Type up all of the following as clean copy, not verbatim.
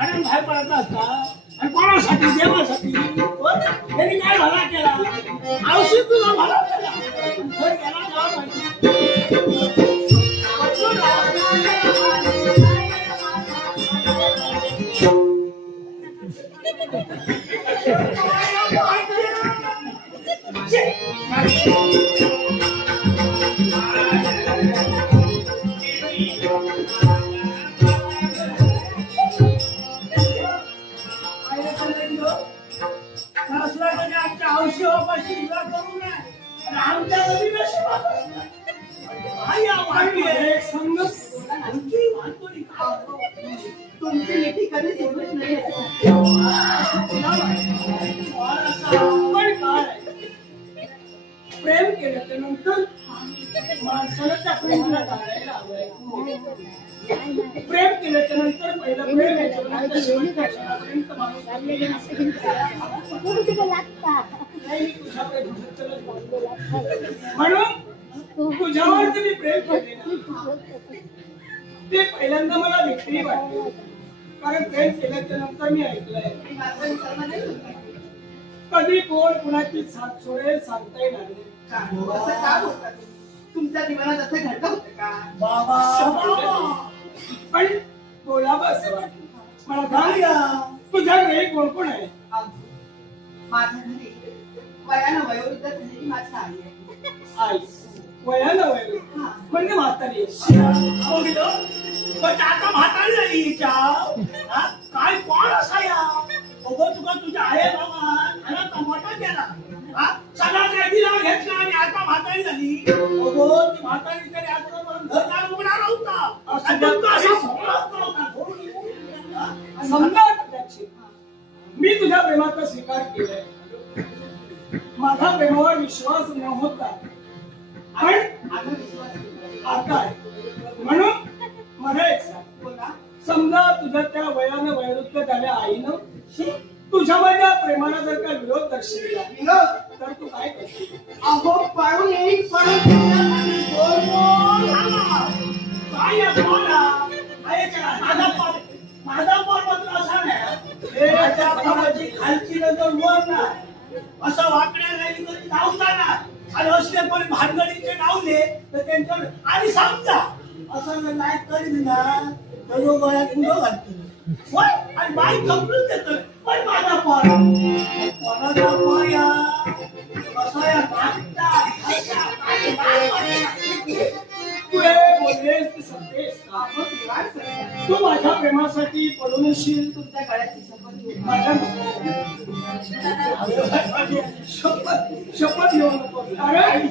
भांडण बाहेर पडत असतात आणि कोणासाठी देवासाठी त्यांनी काय भला केला औषध तुला भला केला त्याला जावं पाहिजे तुमची मिठी कधी सोडत नाही प्रेम केल्याच्या नंतर माणसाला त्या प्रेमाला काढायला हवंय प्रेम केल्याच्या नंतर पहिलं प्रेम याच्यापर्यंत शेवटच्या क्षणापर्यंत माणूस म्हणून तुझ्यावर मी प्रेम केले ते पहिल्यांदा मला विक्री वाटली कारण प्रेम केल्याच्या नंतर मी ऐकलंय कधी कोण कुणाची साथ सोडेल सांगता येणार नाही तुमच्या जीवनात असं घडलं होतं का बाबा पण बोलावं असं वाटलं मला सांग तुझ्या घरी कोण कोण आहे माझ्या घरी वयानं वयोवृद्ध झालेली माझी आई आहे आई वयानं वयोवृद्ध म्हणजे म्हातारी आता म्हातारी झाली काय कोण असाया बघ तुका तुझ्या आहे बाबा टमाटा केला सगळा रेडीला घेतला आणि आता म्हातारी झाली बघ ती म्हातारी तरी आजपर्यंत घरदार उघडा नव्हता समजा मी तुझ्या प्रेमाचा स्वीकार केलाय माझा प्रेमावर विश्वास नव्हता पण आता म्हणून मला एक सांग समजा तुझ्या त्या वयानं वयोवृद्ध झाल्या आईनं तुझ्या माझ्या प्रेमाला जर का विरोध दर्शविला तर तू काय करशील अहो पळून येईल माझा पण मात्र असा नाही खालची नजर वर ना असं वाकड्या नाही कधी धावताना आणि असले पण भानगडीचे नावले तर त्यांच्यावर आणि समजा असं नाही करीन ना तर गळ्यात पुढं घालतो आणि बाई कपडून देतो पण माझा कोणाचा पाया कसा या तू माझ्या प्रेमासाठी पळून येशील तुमच्या गळ्याची शपथ माझ्या शपथ घेऊ नको कारण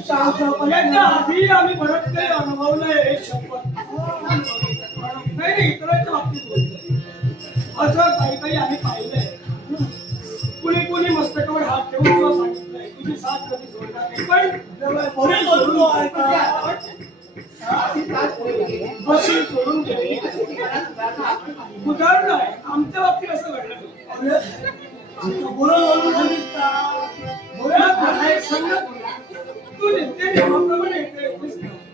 आधी आम्ही बरंच काही अनुभवलंय शपथ नाही इतरांच्या बाबतीत बोलतोय असं काही काही आम्ही पाहिलंय कुणी कुणी मस्तकावर हात ठेवून तुला सांगितलंय तुझी साथ कधी सोडणार नाही पण सोडून गेली उदाहरण आहे आमच्या बाबतीत असं घडलं तू नित्य नियमाप्रमाणे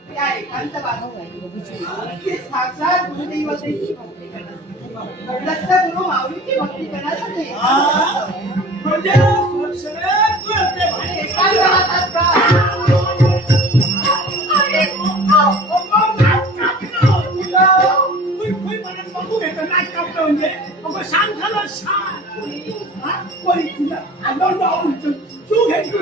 त्या एकांत बाजूला साक्षात गुरुदेवाची भक्ती करणार दत्त गुरु माऊलीची भक्ती करण्यासाठी म्हणजे शांत झालं शांत कोणी तुझ्या तू घेतो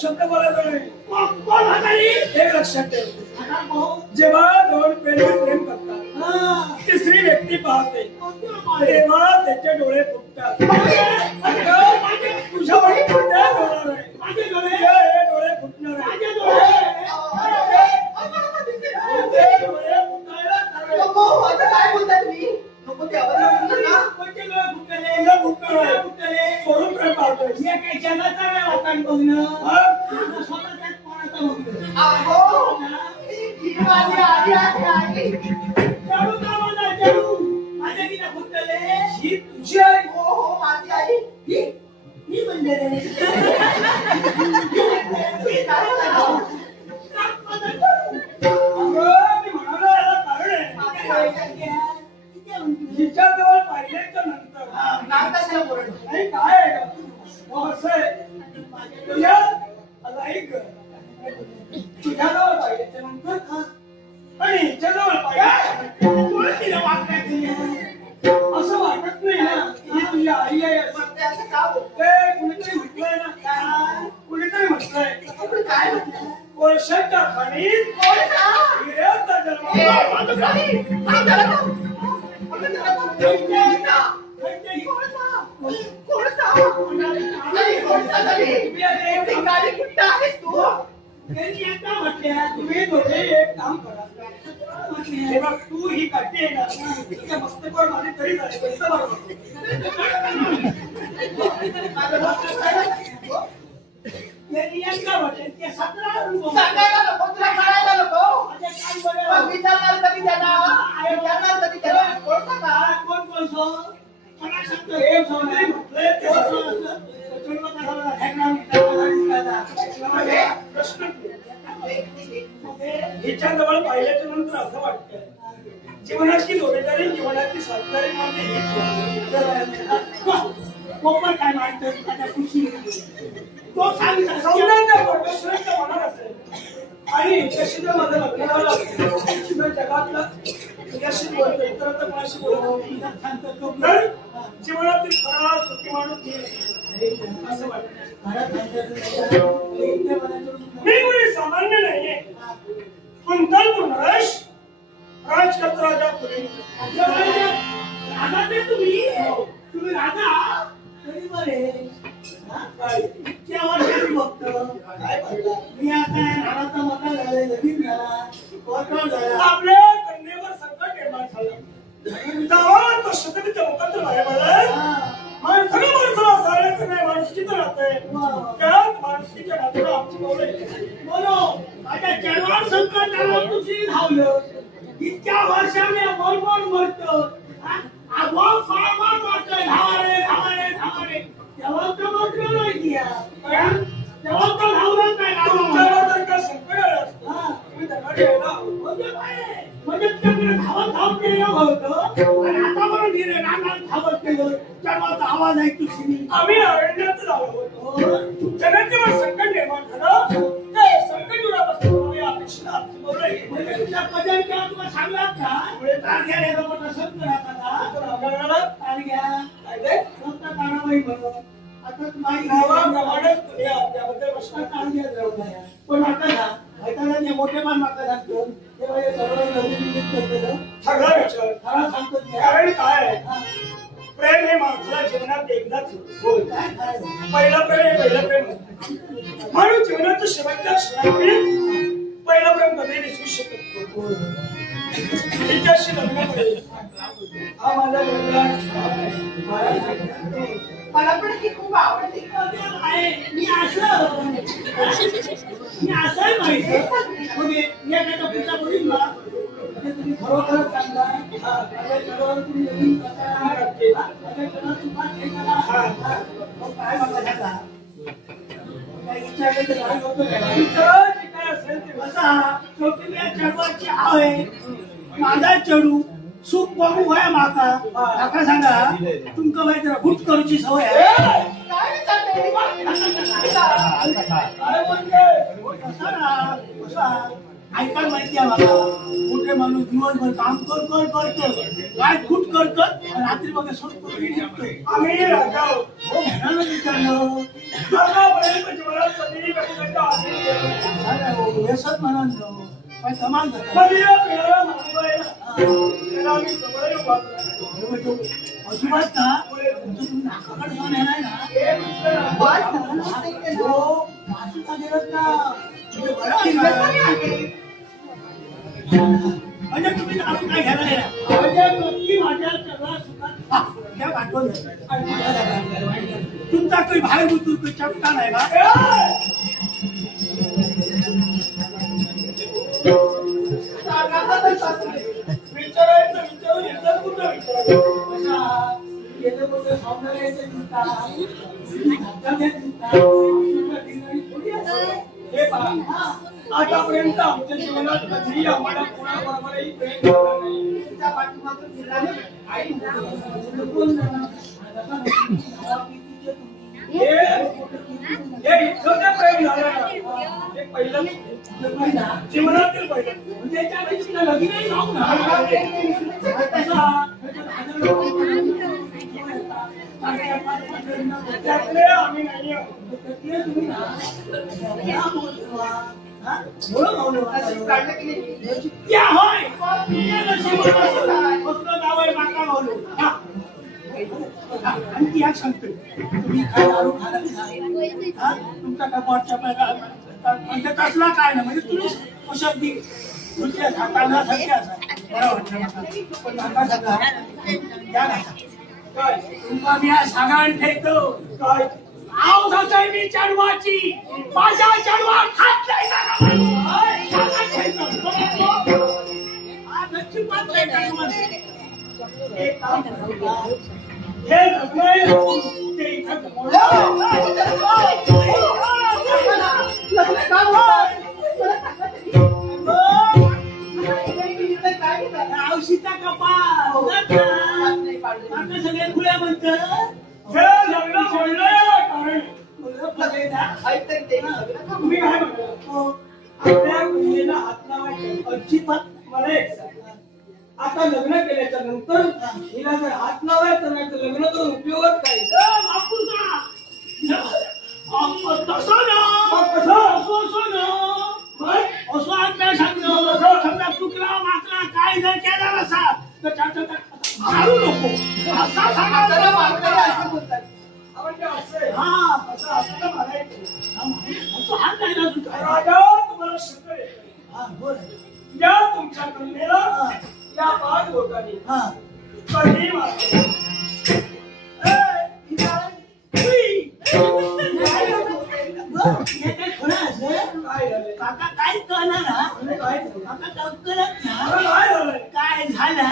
शब्द बोलायचा नाही हे लक्षात ठेव जेव्हा दोन प्रेम करतात तिसरी व्यक्ती पाहते तेव्हा त्याचे डोळे फुटतात तुझ्या वडील फुटणार माझे डोळे फुटणार काय बोलता तुम्ही नको ते सोडून प्रेम पाहतोय हे काही जगाचा नाही वाटण बघणं आता स्वतः त्यात कोणाचं बघणं अहो ही माझी आई आहे. चढू का मला चढू माझ्या तिला फुटले ही तुझी आई. हो माझी आई. मी म्हणजे रे अगं, मी म्हणालो याला कारण आहे. हिच्याजवळ पाहिल्याच्या नंतर नाव कशाला बोलत? नाही काय आहे का? मग असं आहे तुझ्या आता ऐक तुझ्याजवळ पाहिल्याच्या नंतर आणि हिच्याजवळ असं वाटत नाही ना ही तुझी आई आहे असं. मग ते असं का बोलत? ते कुणीतरी म्हटलंय ना कुणीतरी म्हटलंय आपण काय म्हटलं? कोळशाच्या खाणीत कोण का? हिऱ्याचा जन्म त्यांनी एकदा म्हटल्या तुम्ही दोघे एक काम करा हे बघ तू ही काठी आहे ना तिच्या मस्तकावर माझी तरी झाली पैसा बरोबर त्यांनी एकदा म्हटले ते 17 रुपये सांगायला नको, तुला कळायला नको. माझ्या कान बरं मग विचारणार कधी त्याला? विचारणार कधी त्याला? ओळखा का? कोण बोलतो मला सांगतो हे सोने म्हटले ते असं चुलवा कसा ढेकणा प्रश्न हिच्या जवळ पाहिल्याच्या नंतर असं वाटतं जीवनाची जोडीदारी जीवनाची साथदारी म्हणजे कोपर काय मानतो त्याच्या खुशी तो सांगितलं सौंदर्य परमेश्वराच होणार असेल आणि हिच्याशी जर माझं लग्न झालं असेल तर जगातलं तुझ्याशी बोलतो इतर तर कोणाशी बोलतो तर जीवनातील खरा सुखी माणूस घेईल असं वाटतं मी कोणी सामान्य नाहीये कुंतल नरेश राजकत्राच्या पुढे राजा ते तुम्ही राजा तरी बरे इतक्या वर्षांनी बघतो मी आता राणाचा मोठा झालाय नवीन झाला कोर्टावर झाला आपल्या कन्येवर संकट निर्माण झालं तेव्हा तो शतकीच्या मुखातून बाहेर पडलाय माणसाला माणसाला साऱ्याचं नाही माणुसकीचं राहतंय त्यात माणुसकीच्या नात्याला आमची पावलं बोलो माझ्या जन्मावर संकट आलं तुझी धावलं इतक्या वर्षाने बोलबोल मरतो आगोल फाळाफाळ मारतोय धावारे तेव्हा तो म्हटलं नाही दिया तेव्हा तो धावला काय तुमच्याला जर का संकट आलं तुम्ही त्यांना घ्यायला म्हणजे त्याकडे धावत गेलं होतं आणि आता मला धीरे रानात धावत गेलो जन्माचा आवाज ऐकतो मी आम्ही अरण्यात झालो होतो जनतेवर संकट निर्माण झालं ते संकट दुरापासून आम्ही अपेक्षा आमची पावलं म्हणजे तुझ्या पदर किंवा तुला सांगलात का पुढे तारख्या रे मोठा संत राहता तारख्या काय ते संत तानाबाई म्हणून आता माई नावाप्रमाणेच तुम्ही त्याबद्दल प्रश्न तारख्या जवळ पण आता ना ऐकायला ते मोठे मान मागत असतो तेव्हा हे सगळं नवीन करतो सगळा विचार खरा सांगतो कारण काय आहे प्रेम हे माणसाला जीवनात एकदाच होय काय करायचं पहिलं प्रेम हे पहिलं प्रेम म्हणून जीवनाच्या शेवटच्या क्षणात पहिलं प्रेम कधी विसरू शकत तिच्याशी लग्न करेल हा माझा मुलगा मला पण ती खूप आवडते. मी असं माहिती म्हणजे एखादा पुढचा बघितला म्हणजे तुम्ही खरोखरच सांगता तुम्ही नवीन काय बघा काय विचारले तर काय होतं काय असेल ते कसा शेवटी या चढवाची आहे माझा चढू सुख बघू वया माका काका सांगा तुमका माहिती ना गुट करूची सवय आहे काय विचारते? काय म्हणते कसा ना कसा ऐकायला माहिती आहे मला कुठे माणूस दिवसभर काम करतो काय गुट करतो रात्री बघा सोडतो आम्ही राजा आहोत. हो म्हणाला विचारलं आतापर्यंत जीवनात कधीही कधी व्यसन म्हणाल काय कमाल झाला कधी या पिढ्याला मानलं आहे ना त्याला आम्ही जवळ उभा करतो. अजिबात का तुम्ही नाकाकडे जाऊन येणार ना हे म्हटलं ना, हो, नाशिकला गेलात ना म्हणजे बरं ती आहे व्यसनी का? आहे. म्हणजे तुम्ही आपण काय घ्यायला गेला म्हणजे नक्की माझ्या सगळ्या सुखात घ्या पाठवून तुमचा काही भाई बुतू काही चपटा नाही का विचारायचं विचारून एकदा कुठं विचारायचं हे पहा आतापर्यंत आमच्या जीवनात कधीही आम्हाला कोणाबरोबरही प्रेम झाला नाही तुमच्या पाठीमागून फिरला नाही. आई हे इतकं ते प्रेम झालं ना हे पहिलं जीवनातील पहिलं लगीनही जाऊ ना त्यातले आम्ही नाही आहोत. अशी काढलं की नाही? त्या होय जावय माका भाऊ आणखी एक सांगतोय तुम्ही काय दारू खाला नाही हा तुमचा काय पोटच्या म्हणजे कसला काय ना म्हणजे तुम्ही कुशब्दी तुमच्या हाताला सारखे असा बरं वाटलं मला पण आता सगळा या ना काय तुमका मी सांगाण ठेवतो काय आव जातोय मी चढवाची माझ्या चढवा खात नाही नक्की पाहत नाही एक काम करूया. हे लग्न ते इथं लग्न का होतं? मला सांगा तरी. काय होतं? औषधा कपाळ नाही पाडलं. आता सगळे खुल्या म्हणतात हे लग्न म्हणलं ऐकतंय ते. लग्न का तुम्ही काय म्हणता आपल्या मुलीला हात लावायचे अजिबात मला एक सांगा. आता लग्न केल्याच्या नंतर हिला जर हात लावायचं नाही तर लग्न करून उपयोगच काय तसं ना मग कसं असं ना काय? असं आपल्या सांगलं समजा चुकला वाचला काय जर केला नसा तर त्याचं मारू नको असा आता सांगा वागताना असं बोलतात. आपण ते असं आहे. हा असं असं म्हणायचं असं हात नाही ना तुझा राजा तुम्हाला शब्द येतो. हा बोल या तुमच्या कन्येला या 5 लोकांनी हा कधी मारलं. काय झालंय? काका काय कळणार ना काय झालं? काका कळत ना काय झालंय? काय झालं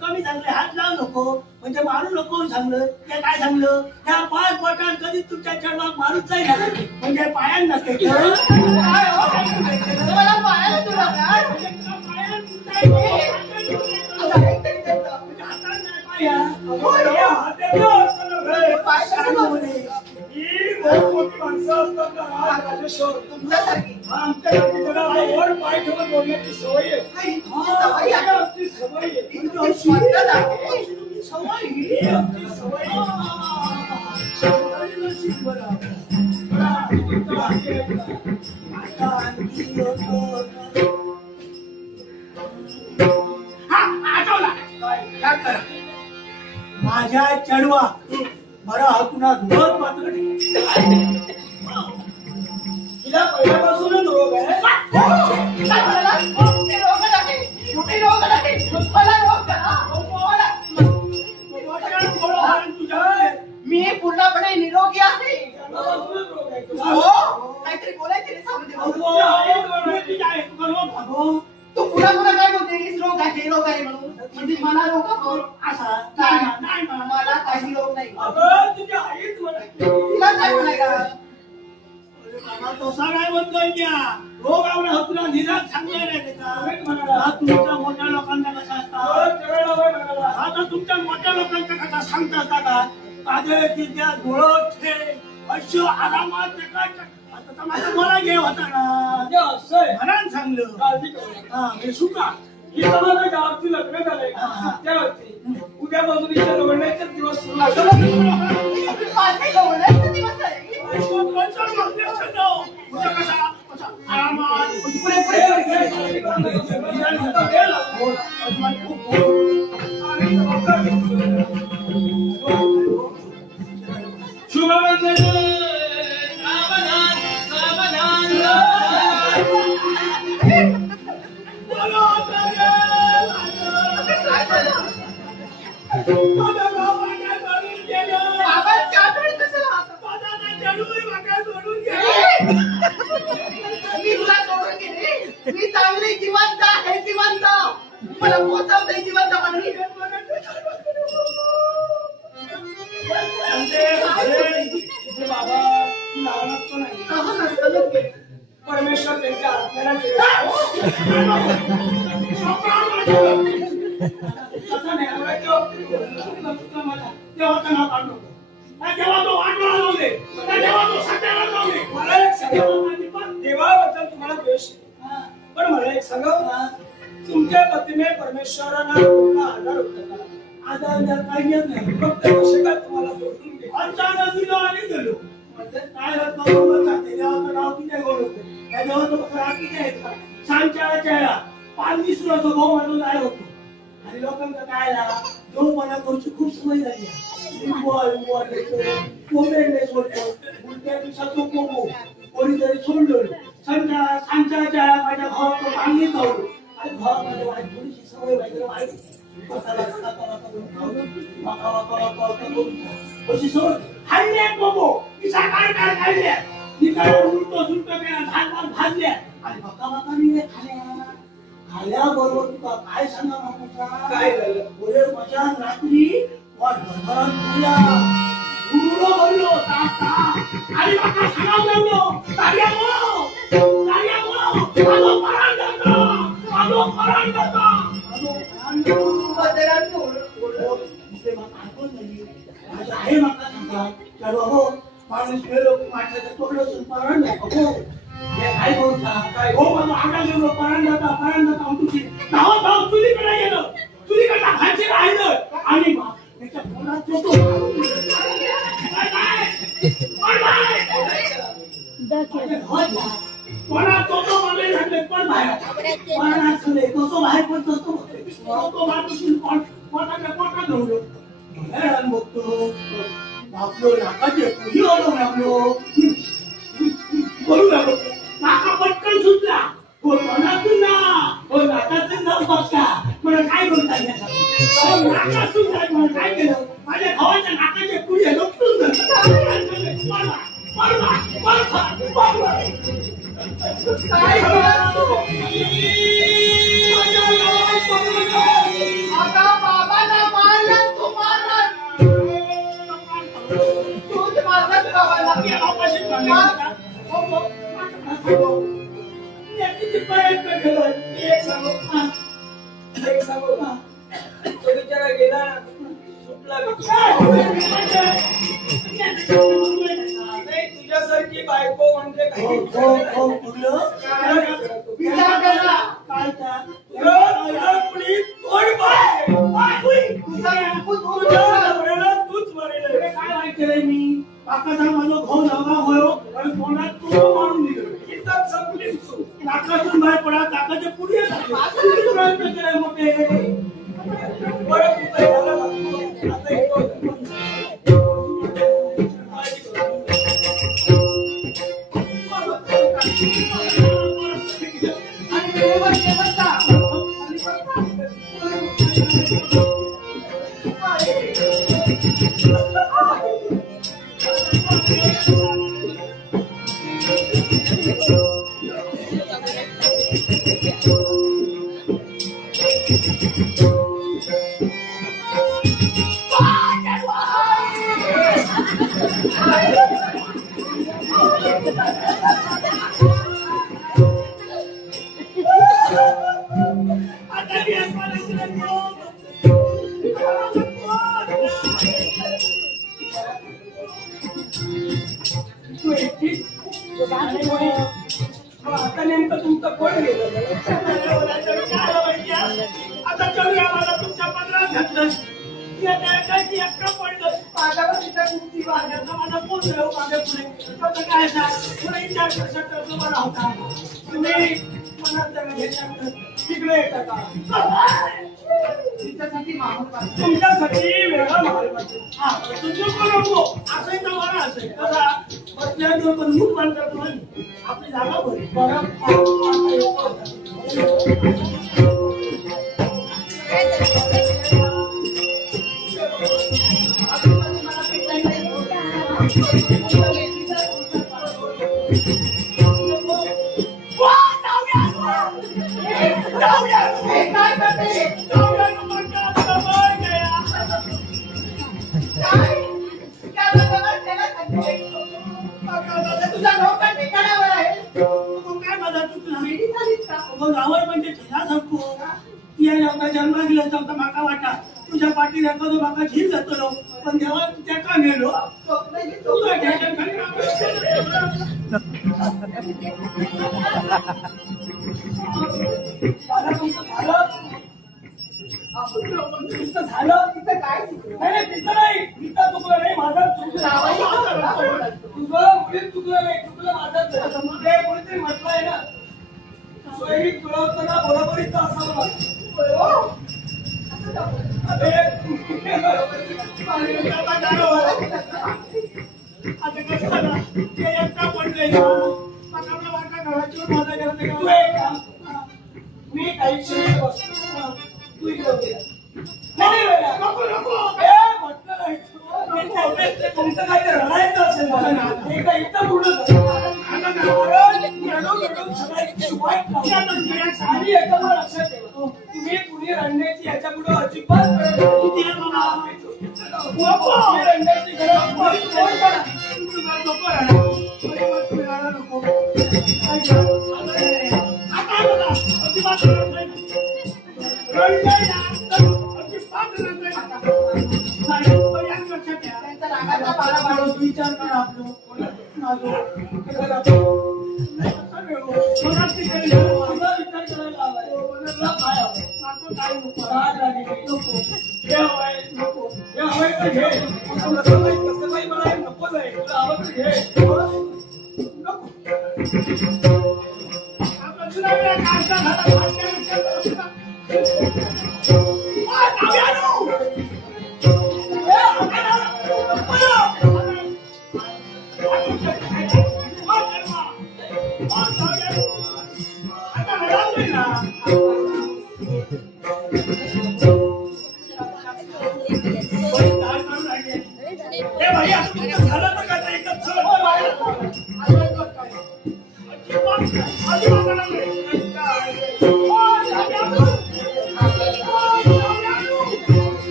कमी सांगले हात लावू नको म्हणजे मारू नको सांगलं ते काय सांगलं त्या 5 बोटात कधी तुमच्या चढवाक मारूच जाईल ना. म्हणजे पायान नसते काय हो? मला पायाला तुला काय? आता ऐकतंय ते. अगं, या हाताच्या अर्थानं घे. पाय कसं लावले? ही मोठी माणसं असतात ना, हा राजेश्वर. तुमच्यासारखी. हा आमच्याकडे त्याला वर पाय ठेवून बोलण्याची सवय आहे. आई, तुमची सवय आहे. आमची सवय आहे. ही तुमची पद्धत आहे. ही आमची सवय माझ्या चढवा बरा हातून धुवत मात्र तिला पहिल्यापासूनच रोग आहे. काय म्हणाला? ते रोग आहे. तुम्ही रोग आहे. मला रोग करा. मी पूर्णपणे निरोगी आहे. पहिल्यापासूनच रोग आहे. हो काहीतरी बोलायचे तू पुन्हा पुन्हा काय बोलतेस रोग आहे म्हणून म्हणजे मला रोग आहे. असा काय मला काही रोग नाही. अगं, तुझ्या आईच म्हणायची. तिला काय म्हणायला? तसा काय म्हणतोय त्या रोग आवडा होतो निराश सांगणार आहे त्याचा तुमच्या मोठ्या लोकांचा कसा असतात आता तुमच्या मोठ्या लोकांचा कसा सांगता असता का काजळ तिच्या डोळत अशो आरामात आता तर माझा मला घे होता ना असं आहे. म्हणान सांगलं काळजी करू नका. हा हे सुका ही समाजा गावाची लग्न झालंय त्यावरती उद्यापासून हिच्या लग्नाचे दिवस सुरू झाले. माझे गवळ्याचे दिवस आहे. बाबांची आठवण कसं राहतं? मला पोचावतंय जिवंत म्हणून. बाबा लहान असतो नाही. परमेश्वर त्यांच्या आत्म्याला देवाबद्दल तुम्हाला द्वेष, पण मला एक सांगा, तुमच्या पत्नीने परमेश्वरांना आधार होता का? आधार काही येत नाही. फक्त कसे काय तुम्हाला सोडून गेले? अचानक दिलो आणि गेलो. म्हणजे काय बरोबर जाते देवाचं नाव किती गोड होतं. त्या देवाचं बकरा किती आहे का? सांच्या चेहरा पाच विसरू भाऊ म्हणून काय होतो. आणि लोकांचा कायला जो मला करूची खूप सवय झाली. कोंबड्याने सोडतो उलट्या दिवसात तो कोंबो कोणीतरी सोडलो. सांच्या चेहरा माझ्या भावाचं मागणी जाऊ आणि भावा माझ्या वाईट थोडीशी सवय पाहिजे वाईट अशी सवय खाल्ल्या कोंबो की सकाळ काय खाल्ल्या निकाल उलटो सुलटो केला झाड भाजल्या आणि बका बका मी खाल्याबरोबर तुला काय सांगा माणूसा काय झालं? बोले मजा रात्री भरभरात तुला गुरुला बोललो आणि बका सांगा लावलो ताड्या बोलो आलो परांड जातो आलो परांड जातो आहे माका सांगा तर हो माणूस गेलो माणसाचं तोडलं परांड जातो काय बोलता काय हो माझा आगा गेलो परांड जाता तुझी धाव चुलीकडे गेलो चुलीकडे खायचे राहिलं आणि त्याच्या फोनात कोणा तो मारले झाले पण बाहेर कोणा चले तो बाहेर पण तो माणूस कोणाच्या पोटात धरलो हेरान बघतो आपलो नाकाचे पुरी ओढवून लागलो बोलू लागलो नाका पटकन सुटला हो मनातून ना हो नाकातून न बघता मला काय बोलता नाकातून जाय मला काय केलं माझ्या भावाच्या नाकाचे पुढे लपटून काय आता बाबाला मारला तू मारला तूच मारलास बाबाला. एक सांगू का? तो बिचारा गेला सुटला नाही. तुझ्यासारखी बायको म्हणजे तूच मारेल. काय वाईट केलंय मी काकाचा माझा भाऊ नवरा होयो आणि कोणात तो मारून दिलं इथं संपलीस तू. काकातून बाहेर पडा काकाच्या पुढे प्रयत्न केलाय मोठे परत इथं यायला लागतो. आता इथं आणि वेळेवर जेवता आता नेमकं तुमचं कोण गेलं? आता चल आम्हाला तुमच्या पत्रात घातलं एकटं पडलं माझ्यावर तिथं तुमची वाजण्याचा माझा पोचलो माझ्या पुढे काय पुढे 4 वर्षात तुम्हाला होता तुम्ही मनात तिकडे येता का? तुमच्यासाठी वेगळा माहोल पाहिजे. असंही तर बरं असेल कसा बसल्यावर पण मूठ बांधतात नाही आपली जागा बरं काय करते माका झील जातलो पण देवा त्याका नेलो तुला टेन्शन खाली दादा तुमचं झालं तुमचं झालं तिथं काय चुकलं? नाही तिथं नाही तिथं चुकलं नाही माझं चुकलं तुझं मुलीत चुकलं नाही चुकलं माझं मध्ये कोणीतरी म्हटलंय ना सोयरी जुळवताना बरोबरीचं असावं लागतं अरे आता कसं झालं ते एकटा पडले माझ्या माझ्या घरात तू एक काम मी काही शिल्लक बसतो तू इकडे उभी राहा. नाही नको नको म्हटलं नाही तुमचं काही रडायचं असेल मला हे काही इथं बोलत आणि याच्यामुळे लक्षात ठेवा तुम्ही कुणी रडण्याची याच्या पुढे अजिबात रडण्याची विचार करा आपलं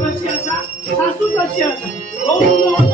सासू कशी असं